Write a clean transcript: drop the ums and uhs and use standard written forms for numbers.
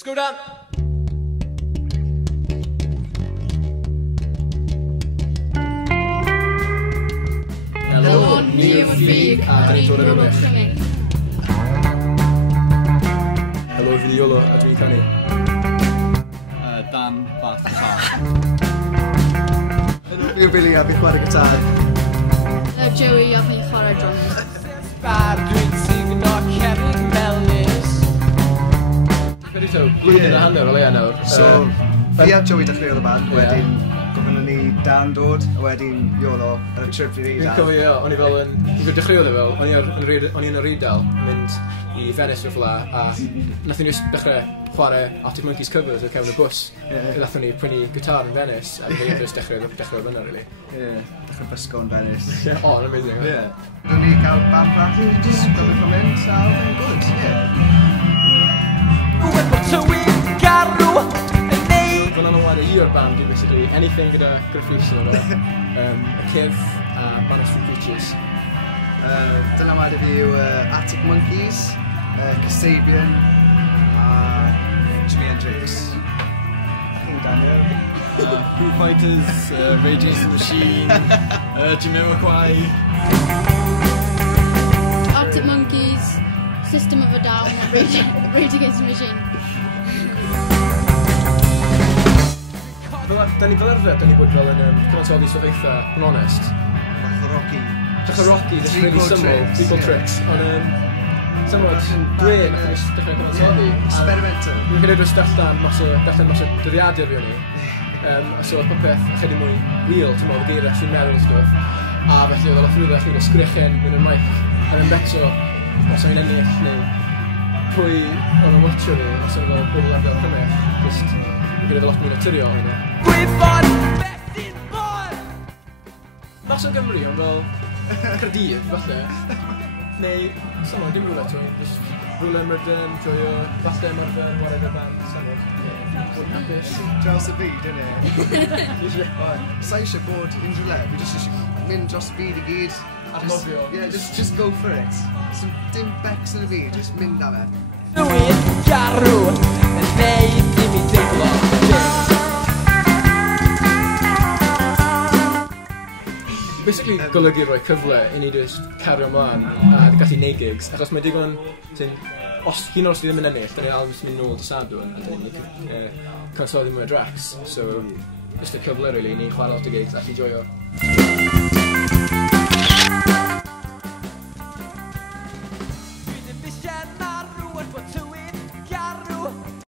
Go down. Helo, ni yw'r Ffug a ni'n dod o'r Cymru. Helo, fi Iolo a dwi'n canu. Dan Bath Car. Helo, fi yw Billy a fi'n chwarae gitar. Joey a fi'n chwarae drums. Dwi'n signo cerrig melys. Beth yw, blwyddyn a hanner o leia nawr. So, fi a Joey dechreuodd y band, wedyn gofyn ni Dan dod, a wedyn Iolo ar y trip i fi. Dwi'n cofio, o'n i fel yn... Dwi'n dechreuodd e fel, o'n i yn yr Eidal, mynd i Venice o'r ffla, a nath ni dechrau chwarae Arctic Monkeys covers ar cefn y bws. Nathon ni prynu gitar yn Venice, a fi just dechrau fyna, really. Dechrau bysgo yn Venice. Oh, yn amazing. Dwi'n ni cael band practice, just gofyn from in, so I'm good, Fan o'n wario i o'r band i basically anything gyda Graffeation o'n y Cyf a Bandiau Creatures. Dyna mae fi yw Arctic Monkeys, Kasabian a Jimi Hendrix. A chi'n Daniel? Foo Fighters, Rage Against the Machine, Jamiroquai. Arctic Monkeys, System of a Down, Rage Against the Machine. Da ni fel arfer, da ni bod fel yn cyfansoddi sort eitha, yn honest. Bach o Rocky. Bach o Rocky, just really syml, people tricks. Ond syml, dwi nath ni dechrau cyfansoddi. Experimental. Dwi'n credu drws darllen mas o dyddiadur fi o'n i. A so oedd popeth chydig mwy real, ti'n meddwl, geiriau sy'n meddwl o stwff. A felly oedd oedd llwyddo chi'n sgrichen yn y mic. A yn beto, os o'n i'n ennill neu pwy o'n yn watcho fi, os o'n fel bobl ar fel cymryd. Just, dwi'n credu lot mwy naturiol hynny. Mas o Gymru, ond fel Caerdydd, falle. Neu, syml, dim rhywle to, just rhywle myrden, joio, falle myrden, wared y band, syml. Bod hapus. Draws y byd, yna. Sa eisiau bod unrhyw le, fi jyst eisiau mynd dros y byd i gyd. Arnofio. Yeah, just go for it. Dim becs yn y fi, just mynd am e. Dwi'n garw yn neud i mi deimlo dim. Basically, golygu rhoi cyfle i ni just cario ymlaen a gallu neud gigs, achos mae digon os hyn os ddim yn ennill, da ni'n always mynd nôl dy Sadwrn a da ni'n cynsoddi mwy o dracs, so just y cyfle really i ni chwarae lot o gigs a chi joio.